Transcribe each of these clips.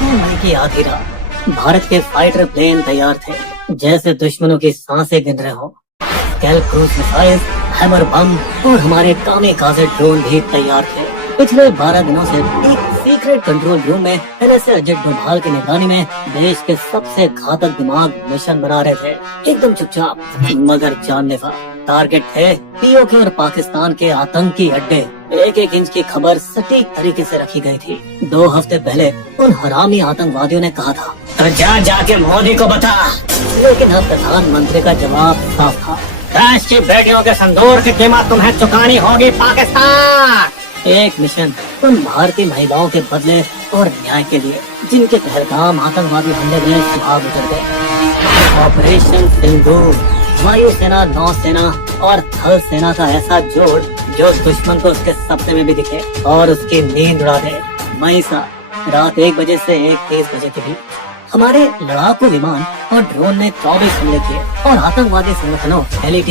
6 मई की आधी रात भारत के फाइटर प्लेन तैयार थे, जैसे दुश्मनों की सांसें गिन रहे हो। स्केल क्रूज मिसाइल, हैमर बम और हमारे कामिकाज़े ड्रोन भी तैयार थे। पिछले 12 दिनों से एक सीक्रेट कंट्रोल रूम में NSA अजय डोभाल की निगरानी में देश के सबसे घातक दिमाग मिशन बना रहे थे, एकदम चुपचाप मगर जानलेवा। टारगेट थे POK और पाकिस्तान के आतंकी अड्डे। एक एक इंच की खबर सटीक तरीके से रखी गई थी। 2 हफ्ते पहले उन हरामी आतंकवादियों ने कहा था, तो जाके मोदी को बता। लेकिन अब प्रधानमंत्री का जवाब साफ था, देश की बेटियों के संदूर की कीमत तुम्हें चुकानी होगी पाकिस्तान। एक मिशन उन भारतीय महिलाओं के बदले और न्याय के लिए, जिनके पहलगाम आतंकवादी हमले में सुहाग उतर गए। ऑपरेशन सिंदूर, वायुसेना, नौसेना और थल सेना का ऐसा जोड़ जो दुश्मन को उसके सपने में भी दिखे और उसकी नींद उड़ा दे। मई रात 1 बजे से 1:30 बजे के बीच हमारे लड़ाकू विमान और ड्रोन ने 24 हमले किए और आतंकवादी संगठनों LET,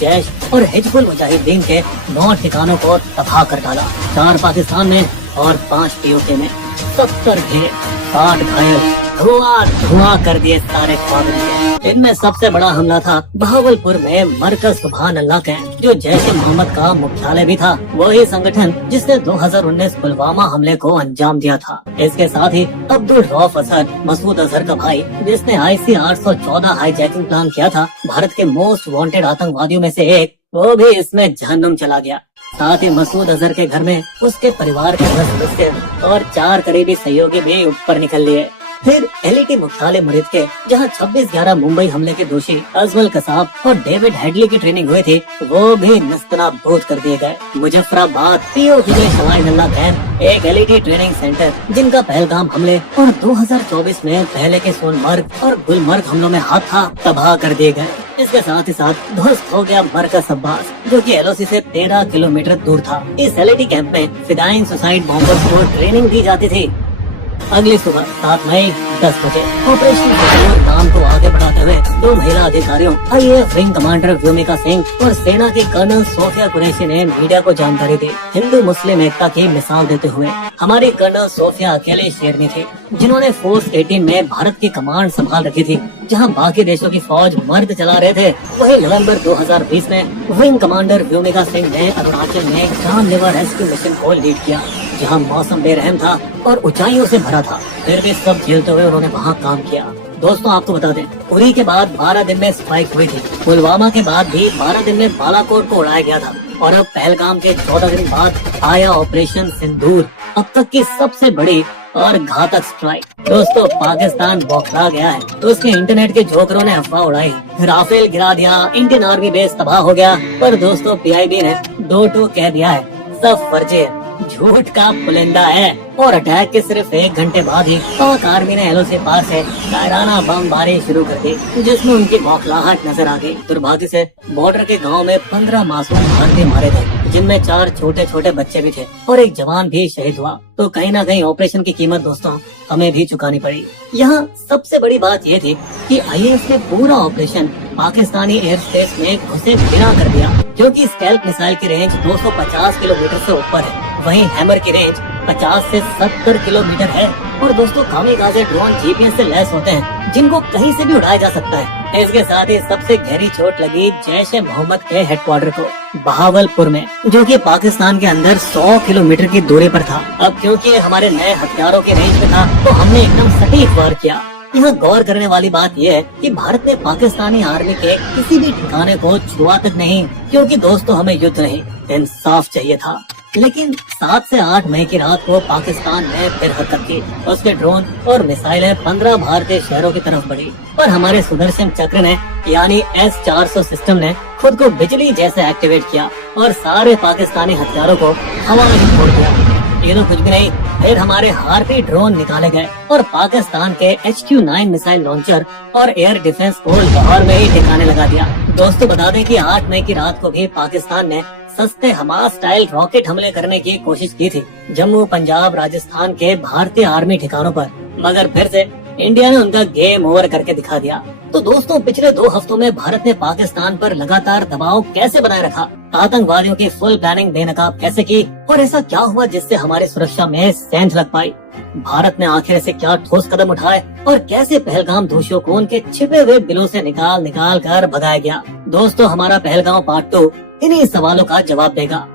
जैश और हिजबुल मुजाहिदीन के 9 ठिकानों को तबाह कर डाला। 4 पाकिस्तान में और 5 POK में। 70 घेरे, 60 घायल, धुआं कर दिए सारे ख्वाब। इनमें सबसे बड़ा हमला था बहावलपुर में मरकज सुभान अल्लाह का, जो जैश मोहम्मद का मुख्यालय भी था। वही संगठन जिसने 2019 पुलवामा हमले को अंजाम दिया था। इसके साथ ही अब्दुल रऊफ असद, मसूद अजहर का भाई, जिसने IC 814 हाईजैकिंग प्लान किया था, भारत के मोस्ट वांटेड आतंकवादियों में से एक, वो भी इसमें जहन्नुम चला गया। साथ ही मसूद अजहर के घर में उसके परिवार के 10 सदस्य और 4 करीबी सहयोगी भी ऊपर निकल लिए। फिर LET मुख्यालय मुरीद के, जहां 26/11 मुंबई हमले के दोषी अजमल कसाब और डेविड हेडली की ट्रेनिंग हुई थी, वो भी नस्तनाबूद कर दिए गए। मुजफ्फराबाद POK के शवाइनल्ला कैंप, एक LET ट्रेनिंग सेंटर, जिनका पहलगाम हमले और 2024 में पहले के सोनमर्ग और गुलमर्ग हमलों में हाथ था, तबाह कर दिए गए। इसके साथ ही साथ ध्वस्त हो गया मरकज अब्बास, जो कि LOC से 13 किलोमीटर दूर था। इस LET कैंप में फिदाइन सुसाइड बॉम्बर्स को ट्रेनिंग दी जाती थी। अगली सुबह 7 मई 10 बजे ऑपरेशन सिंदूर काम को आगे बढ़ाते हुए 2 महिला अधिकारियों IAF wing commander Vyomika Singh और सेना की कर्नल सोफिया कुरैशी ने मीडिया को जानकारी दी। हिंदू मुस्लिम एकता की मिसाल देते हुए हमारी कर्नल सोफिया अकेले शेरनी थी, जिन्होंने फोर्स 18 में भारत की कमांड संभाल रखी थी, जहां बाकी देशों की फौज मर्द चला रहे थे। वही नवंबर 2020 में विंग कमांडर व्योमिका सिंह ने अरुणाचल में जानलेवा रेस्क्यू मिशन को लीड किया, जहां मौसम बेरहम था और ऊंचाइयों से भरा था। फिर भी सब झेलते हुए उन्होंने वहां काम किया। दोस्तों, आपको बता दें, उरी के बाद 12 दिन में स्ट्राइक हुई थी। पुलवामा के बाद भी 12 दिन में बालाकोट को उड़ाया गया था और अब पहलगाम के 14 दिन बाद आया ऑपरेशन सिंदूर, अब तक की सबसे बड़ी और घातक स्ट्राइक। दोस्तों, पाकिस्तान बौखला गया है तो उसके इंटरनेट के जोकरों ने अफवाह उड़ाई, राफेल गिरा दिया, इंडियन आर्मी बेस तबाह हो गया। पर दोस्तों, PIB ने 2-2 कह दिया है, सब फर्जी है, झूठ का पुलिंदा है। और अटैक के सिर्फ 1 घंटे बाद ही पाक आर्मी ने LOC पार से कायराना बमबारी शुरू कर दी, जिसमें उनकी बौखलाहट नजर आ गई। दुर्भाग्य से बॉर्डर के गांव में 15 मासूम भारतीय मारे थे, जिनमें 4 छोटे छोटे बच्चे भी थे और एक जवान भी शहीद हुआ। तो कहीं ना कहीं ऑपरेशन की कीमत दोस्तों हमें भी चुकानी पड़ी। यहाँ सबसे बड़ी बात ये थी कि IAF ने पूरा ऑपरेशन पाकिस्तानी एयर स्पेस में घुसे बिना कर दिया, क्योंकि स्कैल्प मिसाइल की रेंज 250 किलोमीटर से ऊपर है, वहीं हैमर की रेंज 50 से 70 किलोमीटर है। और दोस्तों, कामिकाज़े ड्रोन GPS से लैस होते हैं, जिनको कहीं से भी उड़ाया जा सकता है। इसके साथ ही सबसे गहरी चोट लगी जैश ए मोहम्मद के हेडक्वार्टर को बहावलपुर में, जो कि पाकिस्तान के अंदर 100 किलोमीटर की दूरी पर था। अब क्योंकि हमारे नए हथियारों के रेंज में था, तो हमने एकदम सटीक वार किया। यहाँ गौर करने वाली बात यह है कि भारत ने पाकिस्तानी आर्मी के किसी भी ठिकाने को छुआ तक नहीं, क्योंकि दोस्तों हमें युद्ध नहीं, इंसाफ चाहिए था। लेकिन 7 से 8 मई की रात को पाकिस्तान ने फिर हरकत की। उसके ड्रोन और मिसाइलें 15 भारतीय शहरों की तरफ बढ़ी और हमारे सुदर्शन चक्र ने यानी S-400 सिस्टम ने खुद को बिजली जैसे एक्टिवेट किया और सारे पाकिस्तानी हथियारों को हवा में ही छोड़ दिया। ये तो कुछ भी नहीं, फिर हमारे हार्पी ड्रोन निकाले गए और पाकिस्तान के HQ-9 मिसाइल लॉन्चर और एयर डिफेंस को लाहौर में ही ठिकाने लगा दिया। दोस्तों, बता दें कि 8 मई की रात को भी पाकिस्तान ने सस्ते हमास स्टाइल रॉकेट हमले करने की कोशिश की थी जम्मू, पंजाब, राजस्थान के भारतीय आर्मी ठिकानों पर, मगर फिर से इंडिया ने उनका गेम ओवर करके दिखा दिया। तो दोस्तों, पिछले 2 हफ्तों में भारत ने पाकिस्तान पर लगातार दबाव कैसे बनाए रखा, आतंकवादियों की फुल प्लानिंग बेनकाब कैसे की, और ऐसा क्या हुआ जिससे हमारी सुरक्षा में सेंध लग पाई। भारत ने आखिर से क्या ठोस कदम उठाए और कैसे पहलगाम दोषियों को उनके छिपे हुए बिलों से निकाल कर भगाया गया। दोस्तों, हमारा पहलगाम पार्ट 2 इन्हीं सवालों का जवाब देगा।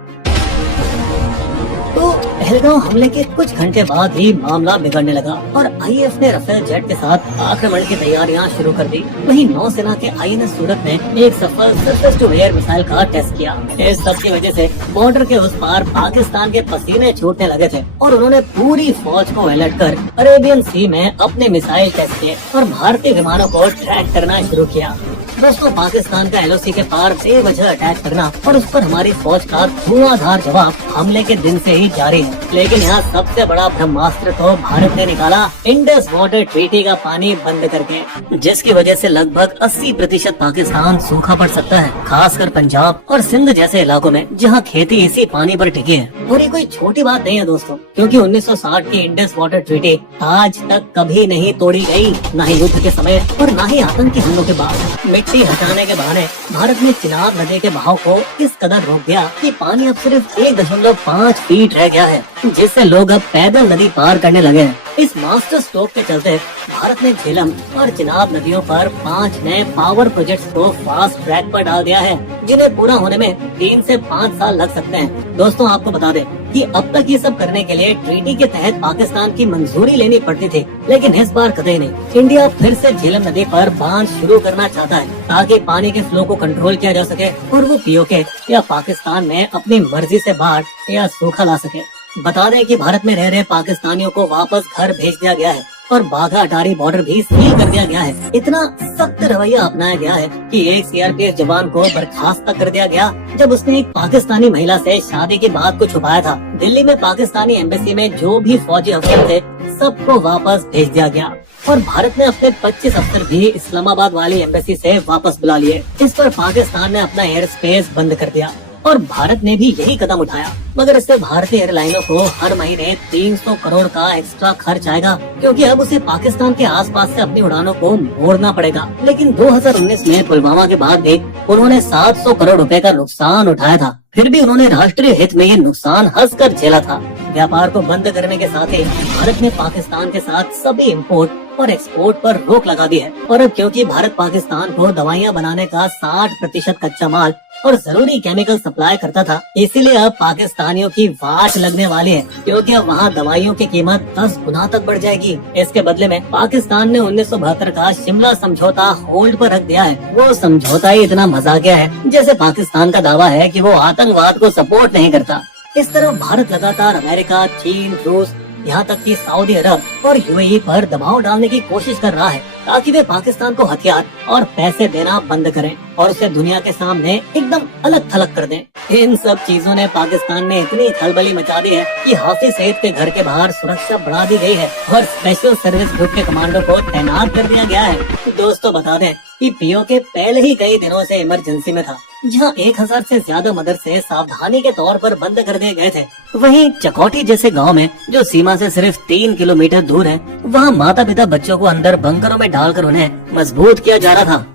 तो पहलगाम हमले के कुछ घंटे बाद ही मामला बिगड़ने लगा और आईएएफ ने राफेल जेट के साथ आक्रमण की तैयारियां शुरू कर दी। वहीं नौसेना के आईएनएस सूरत ने एक सफल सरफेस टू एयर मिसाइल का टेस्ट किया। इस सब की वजह से बॉर्डर के उस पार पाकिस्तान के पसीने छूटने लगे थे और उन्होंने पूरी फौज को अलर्ट कर अरेबियन सी में अपने मिसाइल टेस्ट किए और भारतीय विमानों को ट्रैक करना शुरू किया। दोस्तों, पाकिस्तान का एलओसी के पार बेवजह अटैक करना और उस पर हमारी फौज का धुआंधार जवाब हमले के दिन से ही जारी है। लेकिन यहाँ सबसे बड़ा ब्रह्मास्त्र तो भारत ने निकाला इंडस वाटर ट्रीटी का पानी बंद करके, जिसकी वजह से लगभग 80% पाकिस्तान सूखा पड़ सकता है, खासकर पंजाब और सिंध जैसे इलाकों में जहाँ खेती इसी पानी पर टिकी है। और ये कोई छोटी बात नहीं है दोस्तों, क्योंकि 1960 की इंडस वाटर ट्रीटी आज तक कभी नहीं तोड़ी गई, न ही युद्ध के समय और न ही आतंकी हमलों के बाद। मिट्टी हटाने के बहाने भारत ने चिनाब नदी के बहाव को इस कदर रोक दिया कि पानी अब सिर्फ 1.5 फीट रह गया है, जिससे लोग अब पैदल नदी पार करने लगे हैं। इस मास्टर स्ट्रोक के चलते भारत ने झेलम और चिनाब नदियों पर 5 नए पावर प्रोजेक्ट्स को फास्ट ट्रैक पर डाल दिया है, जिन्हें पूरा होने में 3 से 5 साल लग सकते हैं। दोस्तों, आपको बता दें कि अब तक ये सब करने के लिए ट्रीटी के तहत पाकिस्तान की मंजूरी लेनी पड़ती थी, लेकिन इस बार कतई नहीं। इंडिया फिर से झेलम नदी पर बांध शुरू करना चाहता है ताकि पानी के फ्लो को कंट्रोल किया जा सके और वो पीओके या पाकिस्तान में अपनी मर्जी से बाढ़ या सूखा ला सके। बता दें कि भारत में रह रहे पाकिस्तानियों को वापस घर भेज दिया गया है और बाघा अटारी बॉर्डर भी सील कर दिया गया है। इतना सख्त रवैया अपनाया गया है कि एक सीआरपीएफ जवान को बर्खास्त तक कर दिया गया जब उसने एक पाकिस्तानी महिला से शादी की बात को छुपाया था। दिल्ली में पाकिस्तानी एम्बेसी में जो भी फौजी अफसर थे सबको वापस भेज दिया गया और भारत ने अपने 25 अफसर भी इस्लामाबाद वाली एम्बेसी से वापस बुला लिए। इस पर पाकिस्तान ने अपना एयर स्पेस बंद कर दिया और भारत ने भी यही कदम उठाया, मगर इससे भारतीय एयरलाइनों को हर महीने 300 करोड़ का एक्स्ट्रा खर्च आएगा, क्योंकि अब उसे पाकिस्तान के आसपास से अपनी उड़ानों को मोड़ना पड़ेगा। लेकिन 2019 में पुलवामा के बाद भी उन्होंने 700 करोड़ रुपए का नुकसान उठाया था, फिर भी उन्होंने राष्ट्रीय हित में ये नुकसान हंसकर झेला था। व्यापार को बंद करने के साथ ही भारत ने पाकिस्तान के साथ सभी इम्पोर्ट और एक्सपोर्ट पर रोक लगा दी है। और अब क्योंकि भारत पाकिस्तान को दवाइयाँ बनाने का 60% कच्चा माल और जरूरी केमिकल सप्लाई करता था, इसीलिए अब पाकिस्तानियों की वाट लगने वाली है, क्योंकि अब वहाँ दवाइयों की कीमत 10 गुना तक बढ़ जाएगी। इसके बदले में पाकिस्तान ने 1972 का शिमला समझौता होल्ड पर रख दिया है। वो समझौता ही इतना मजाकिया है जैसे पाकिस्तान का दावा है कि वो आतंकवाद को सपोर्ट नहीं करता। इस तरह भारत लगातार अमेरिका, चीन, रूस, यहाँ तक कि सऊदी अरब और यूएई पर दबाव डालने की कोशिश कर रहा है ताकि वे पाकिस्तान को हथियार और पैसे देना बंद करें और उसे दुनिया के सामने एकदम अलग थलग कर दें। इन सब चीजों ने पाकिस्तान में इतनी खलबली मचा दी है कि हाफिज सईद के घर के बाहर सुरक्षा बढ़ा दी गई है और स्पेशल सर्विस ग्रुप के कमांडो को तैनात कर दिया गया है। दोस्तों, बता दें कि पीओके पहले ही कई दिनों से इमरजेंसी में था, जहां 1000 से ज्यादा मदरसे सावधानी के तौर पर बंद कर दिए गए थे। वहीं चकोटी जैसे गांव में, जो सीमा से सिर्फ 3 किलोमीटर दूर है, वहां माता पिता बच्चों को अंदर बंकरों में डालकर उन्हें मजबूत किया जा रहा था।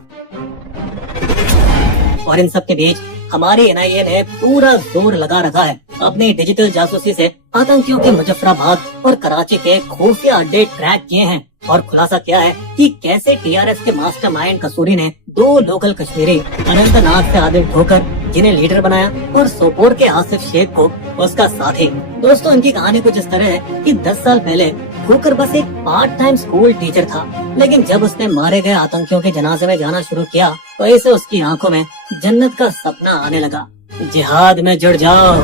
और इन सब के बीच हमारी एनआईए ने पूरा जोर लगा रखा है अपनी डिजिटल जासूसी से आतंकियों के मुजफ्फराबाद और कराची के खुफिया अड्डे ट्रैक किए हैं और खुलासा किया है कि कैसे टीआरएस के मास्टरमाइंड कसूरी ने 2 लोकल कश्मीरी अनंतनाग से आदिल ठोकर जिन्हें लीडर बनाया और सोपोर के आसिफ शेख को उसका साथी। दोस्तों, इनकी कहानी कुछ इस तरह है कि 10 साल पहले ठोकर बस एक पार्ट टाइम स्कूल टीचर था, लेकिन जब उसने मारे गए आतंकियों के जनाजे में जाना शुरू किया तो ऐसे उसकी आंखों में जन्नत का सपना आने लगा। जिहाद में जुड़ जाओ।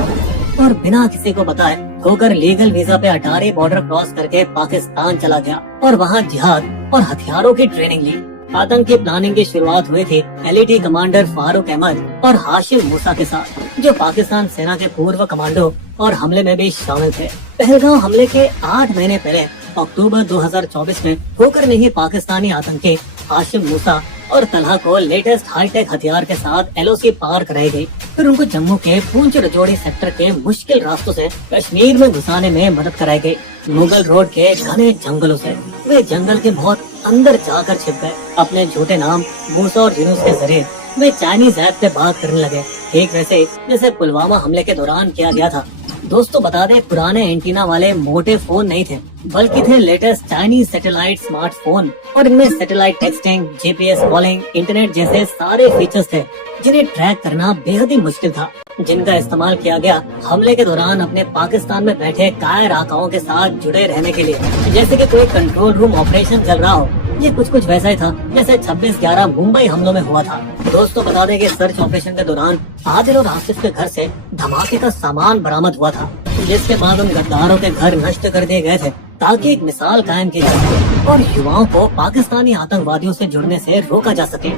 और बिना किसी को बताए ठोकर लीगल वीजा पे अटारी बॉर्डर क्रॉस करके पाकिस्तान चला गया और वहाँ जिहाद और हथियारों की ट्रेनिंग ली। आतंकी प्लानिंग की शुरुआत हुई थी एलईटी कमांडर फारूक अहमद और हाशिम मूसा के साथ, जो पाकिस्तान सेना के पूर्व कमांडो और हमले में भी शामिल थे। पहलगाम हमले के 8 महीने पहले अक्टूबर 2024 में ठोकर ने ही पाकिस्तानी आतंकी हाशिम मूसा और तलहा को लेटेस्ट हाईटेक हथियार के साथ एलओसी पार कराई गई। फिर उनको जम्मू के पूंछ रजौड़ी सेक्टर के मुश्किल रास्तों से कश्मीर में घुसाने में मदद कराई गई, मुगल रोड के घने जंगलों से। वे जंगल के बहुत अंदर जाकर छिप गए। अपने झूठे नाम मूसा और यूनुस के जरिए वे चाइनीज ऐप पे बात करने लगे, ठीक वैसे जैसे पुलवामा हमले के दौरान किया गया था। दोस्तों बता दें, पुराने एंटीना वाले मोटे फोन नहीं थे, बल्कि थे लेटेस्ट चाइनीज सैटेलाइट स्मार्टफोन, और इनमें satellite texting, GPS calling, internet जैसे सारे फीचर्स थे जिन्हें ट्रैक करना बेहद ही मुश्किल था, जिनका इस्तेमाल किया गया हमले के दौरान अपने पाकिस्तान में बैठे कायर आकाओं के साथ जुड़े रहने के लिए। जैसे कि कोई कंट्रोल रूम ऑपरेशन चल रहा हो। ये कुछ वैसा ही था जैसे 26/11 मुंबई हमलों में हुआ था। दोस्तों बता दें कि सर्च ऑपरेशन के दौरान आदिल और आसिफ के घर से धमाके का सामान बरामद हुआ था, जिसके बाद उन गद्दारों के घर नष्ट कर दिए गए थे ताकि एक मिसाल कायम की जा सके और युवाओं को पाकिस्तानी आतंकवादियों से जुड़ने से रोका जा सके।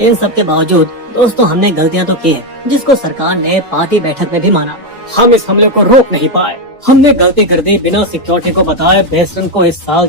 इन सब के बावजूद दोस्तों हमने गलतियां तो की है, जिसको सरकार ने पार्टी बैठक में भी माना। हम इस हमले को रोक नहीं पाए। हमने गलती कर दी, बिना सिक्योरिटी को बताए बेसरन को इस साल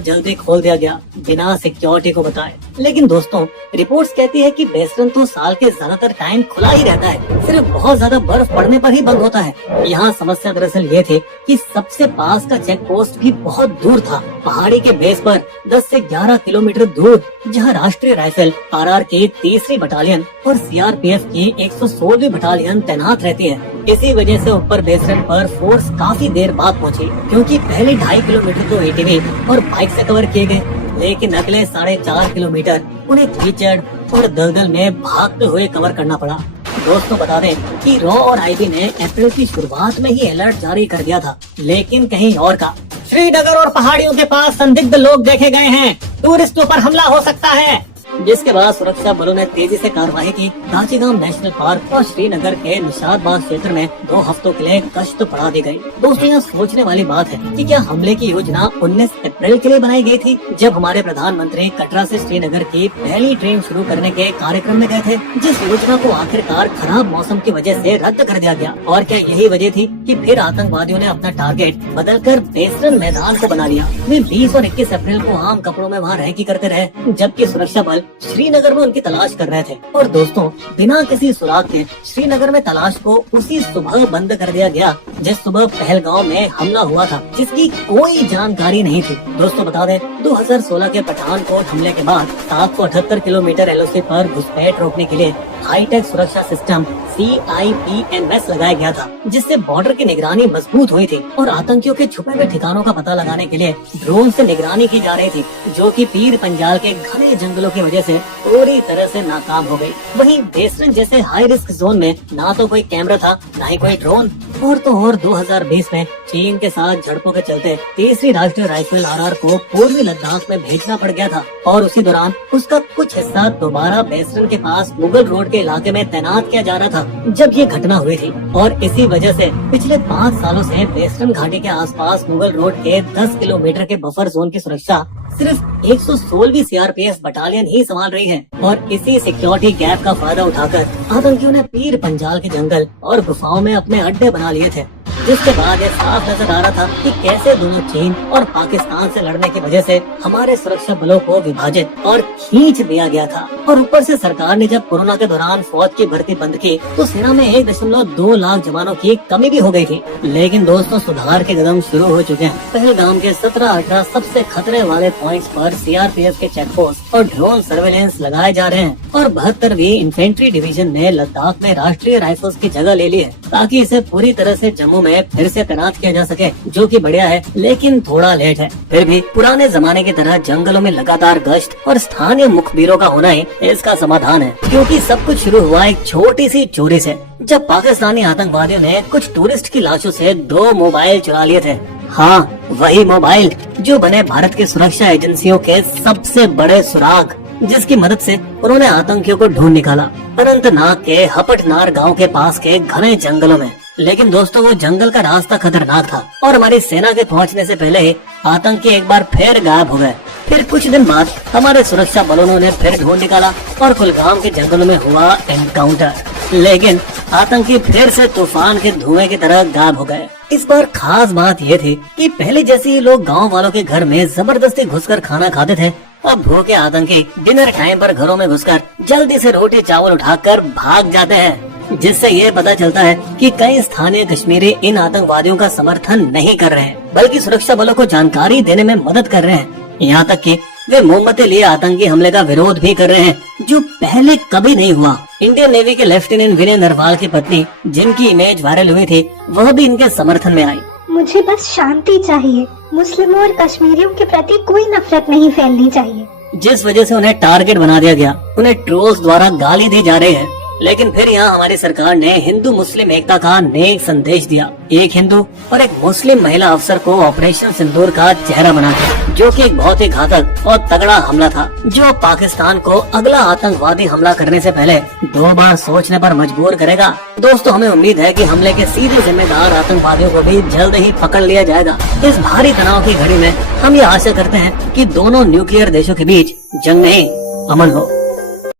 जल्दी खोल दिया गया, बिना सिक्योरिटी को बताए। लेकिन दोस्तों रिपोर्ट्स कहती है कि बेसरन तो साल के ज्यादातर टाइम खुला ही रहता है, सिर्फ बहुत ज्यादा बर्फ पड़ने पर ही बंद होता है। यहाँ समस्या दरअसल ये थी कि सबसे पास का चेक पोस्ट भी बहुत दूर था, पहाड़ी के बेस पर 10 से 11 किलोमीटर दूर, जहाँ राष्ट्रीय राइफल RR की 3री बटालियन और CRPF की 116वीं बटालियन तैनात रहती है। इसी वजह से ऊपर बेसरन पर फोर्स काफी देर बाद पहुंची, क्योंकि पहले 2.5 किलोमीटर तो ATV और बाइक से कवर किए गए, लेकिन अगले 4.5 किलोमीटर उन्हें कीचड़ और दलदल में भागते हुए कवर करना पड़ा। दोस्तों बता दें कि रॉ और IB ने अप्रैल की शुरुआत में ही अलर्ट जारी कर दिया था, लेकिन कहीं और का। श्रीनगर और पहाड़ियों के पास संदिग्ध लोग देखे गए हैं, टूरिस्टों पर हमला हो सकता है, जिसके बाद सुरक्षा बलों ने तेजी से कार्रवाई की। कांचीगाम नेशनल पार्क और श्रीनगर के निशातबाग क्षेत्र में 2 हफ्तों के लिए गश्त बढ़ा दी गई। दोस्तों यहाँ सोचने वाली बात है कि क्या हमले की योजना 19 अप्रैल के लिए बनाई गई थी, जब हमारे प्रधानमंत्री कटरा से श्रीनगर की पहली ट्रेन शुरू करने के कार्यक्रम में गए थे, जिस योजना को आखिरकार खराब मौसम की वजह से रद्द कर दिया गया। और क्या यही वजह थी कि फिर आतंकवादियों ने अपना टारगेट बदलकर बेसरन मैदान को बना लिया। वे 20 और 21 अप्रैल को आम कपड़ों में वहाँ रहकी करते रहे, जबकि सुरक्षा बल श्रीनगर में उनकी तलाश कर रहे थे। और दोस्तों बिना किसी सुराग के श्रीनगर में तलाश को उसी सुबह बंद कर दिया गया जिस सुबह पहलगांव में हमला हुआ था, जिसकी कोई जानकारी नहीं थी। दोस्तों बता दें 2016 के पठानकोट हमले के बाद 778 किलोमीटर LOC पर घुसपैठ रोकने के लिए हाईटेक सुरक्षा सिस्टम CIPMS लगाया गया था, जिससे बॉर्डर की निगरानी मजबूत हुई थी और आतंकियों के छुपे हुए ठिकानों का पता लगाने के लिए ड्रोन से निगरानी की जा रही थी, जो कि पीर पंजाल के घने जंगलों की वजह से पूरी तरह से नाकाम हो गई। वहीं बेसरन जैसे हाई रिस्क जोन में ना तो कोई कैमरा था, ना ही कोई ड्रोन, और तो और 2020 में चीन के साथ झड़पों के चलते 3री राष्ट्रीय राइफल RR को पूर्वी लद्दाख में भेजना पड़ गया था, और उसी दौरान उसका कुछ हिस्सा दोबारा बेसरन के पास मुगल रोड के इलाके में तैनात किया जा रहा था जब ये घटना हुई थी। और इसी वजह से पिछले 5 सालों से बेसरन घाटी के आसपास मुगल रोड के 10 किलोमीटर के बफर जोन की सुरक्षा सिर्फ 116वीं CRPF बटालियन ही संभाल रही है। और इसी सिक्योरिटी गैप का फायदा उठाकर आतंकियों ने पीर पंजाल के जंगल और गुफाओं में अपने अड्डे बना लिए थे, जिसके बाद ये साफ नजर आ रहा था कि कैसे दोनों चीन और पाकिस्तान से लड़ने की वजह से हमारे सुरक्षा बलों को विभाजित और खींच दिया गया था। और ऊपर से सरकार ने जब कोरोना के दौरान फौज की भर्ती बंद की तो सेना में 1.2 लाख जवानों की कमी भी हो गई थी। लेकिन दोस्तों सुधार के कदम शुरू हो चुके हैं। पहलगाम के 17-18 सबसे खतरे वाले पॉइंट्स पर CRPF के चेक पोस्ट और ड्रोन सर्वेलेंस लगाए जा रहे हैं, और 72वीं इन्फेंट्री डिवीजन ने लद्दाख में राष्ट्रीय राइफल्स की जगह ले ली है, ताकि इसे पूरी तरह से जम्मू में फिर से तैनात किया जा सके, जो कि बढ़िया है, लेकिन थोड़ा लेट है। फिर भी पुराने जमाने की तरह जंगलों में लगातार गश्त और स्थानीय मुखबिरों का होना ही इसका समाधान है, क्योंकि सब कुछ शुरू हुआ एक छोटी सी चोरी से, जब पाकिस्तानी आतंकवादियों ने कुछ टूरिस्ट की लाशों से 2 मोबाइल चुरा लिए थे। हाँ, वही मोबाइल जो बने भारत की सुरक्षा एजेंसियों के सबसे बड़े सुराग, जिसकी मदद से उन्होंने आतंकियों को ढूंढ निकाला अनंतनाग के हपटनार गांव के पास के घने जंगलों में। लेकिन दोस्तों वो जंगल का रास्ता खतरनाक था और हमारी सेना के पहुंचने से पहले ही आतंकी एक बार फिर गायब हो गए। फिर कुछ दिन बाद हमारे सुरक्षा बलों ने उन्हें फिर ढूंढ निकाला और कुलगाम के जंगलों में हुआ एनकाउंटर, लेकिन आतंकी फिर से तूफान के धुएं की तरह गायब हो गए। इस बार खास बात ये थी कि पहले जैसे ही लोग गांव वालों के घर में जबरदस्ती घुसकर खाना खाते थे, अब भूखे आतंकी डिनर टाइम पर घरों में घुसकर जल्दी से रोटी चावल उठाकर भाग जाते हैं। जिससे ये पता चलता है कि कई स्थानीय कश्मीरी इन आतंकवादियों का समर्थन नहीं कर रहे हैं, बल्कि सुरक्षा बलों को जानकारी देने में मदद कर रहे हैं। यहाँ तक कि वे मोमबत्ती लिए आतंकी हमले का विरोध भी कर रहे हैं, जो पहले कभी नहीं हुआ। इंडियन नेवी के लेफ्टिनेंट विनय नरवाल की पत्नी, जिनकी इमेज वायरल हुई थी, वह भी इनके समर्थन में आई। मुझे बस शांति चाहिए, मुस्लिमों और कश्मीरियों के प्रति कोई नफरत नहीं फैलनी चाहिए। जिस वजह से उन्हें टारगेट बना दिया गया, उन्हें ट्रोल्स द्वारा गाली दी जा रही है। लेकिन फिर यहाँ हमारी सरकार ने हिंदू मुस्लिम एकता का नेक संदेश दिया। एक हिंदू और एक मुस्लिम महिला अफसर को ऑपरेशन सिंदूर का चेहरा बना दिया, जो कि एक बहुत ही घातक और तगड़ा हमला था, जो पाकिस्तान को अगला आतंकवादी हमला करने से पहले 2 बार सोचने पर मजबूर करेगा। दोस्तों, हमें उम्मीद है कि हमले के सीधे जिम्मेदार आतंकवादियों को भी जल्द ही पकड़ लिया जाएगा। इस भारी तनाव की घड़ी में हम ये आशा करते हैं कि दोनों न्यूक्लियर देशों के बीच जंग नहीं, अमन हो।